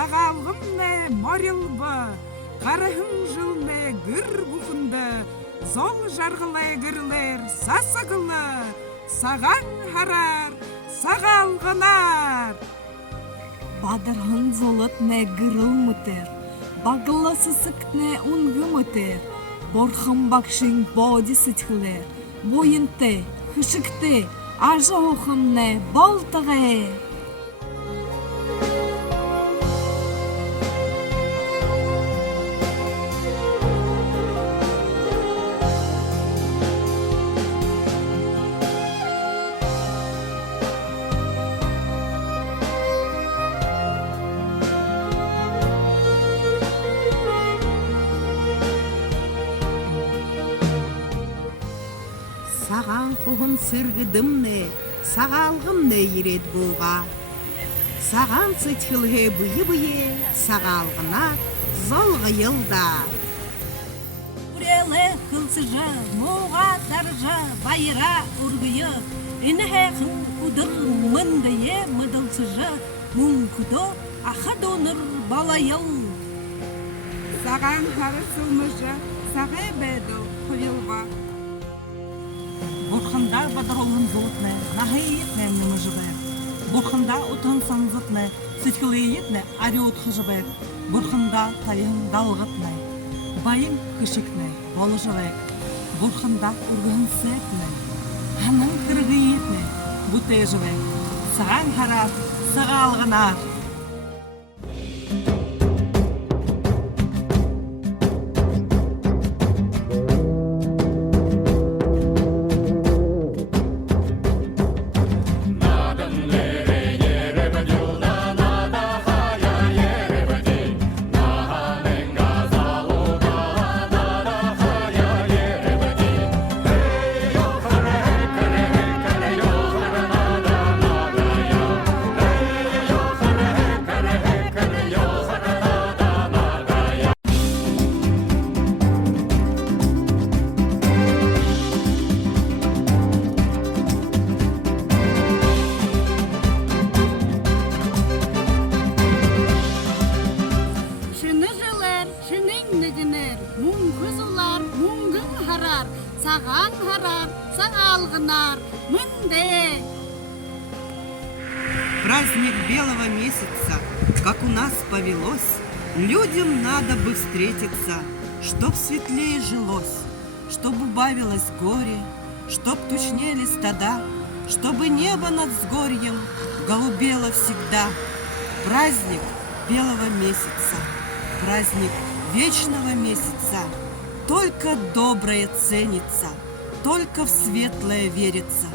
сағалғымне морилбы, қарahың жылне гір бұқынды, зол жарғылай гірлер сасығылы, саған харар, сағалғынар. Бадырғын золотне гырылмытыр, бағылы сысықне ұнгымытыр, борхым бақшын боди сытхылыр, бойынты, хышыкты, ажы оқымне болтығы. Саған құғын сырғыдымне, сағалғымне ерет бұға. Саған сытхылге бұйы-бұйы, сағалғына золғы елда. Үрелі қылсыжы, моға таржы, байыра ұрғыйы, ініхе қын құдыр мұндайы мұдылсыжы, мұн құды ақы доныр балайыл. Саған хары сылмыжы, сағы бәді құйылға. Бурханда бадаролын золотне, нахаетне нымыжыбер. Бурханда утын санзытне, сытхылыетне ариот хыжыбер. Бурханда тайын далғытне, байым кышыкне, болыжыбер. Бурханда ургын сетне, ханын кыргыетне, бутежыбер. Саған харар, сағалғынар. Саған харар, сағалғынар, мынде. Праздник белого месяца, как у нас повелось, людям надо бы встретиться, чтоб светлее жилось, чтоб убавилось горе, чтоб тучнели стада, чтобы небо над сгорьем голубело всегда. Праздник белого месяца, праздник вечного месяца. Только доброе ценится, только в светлое верится.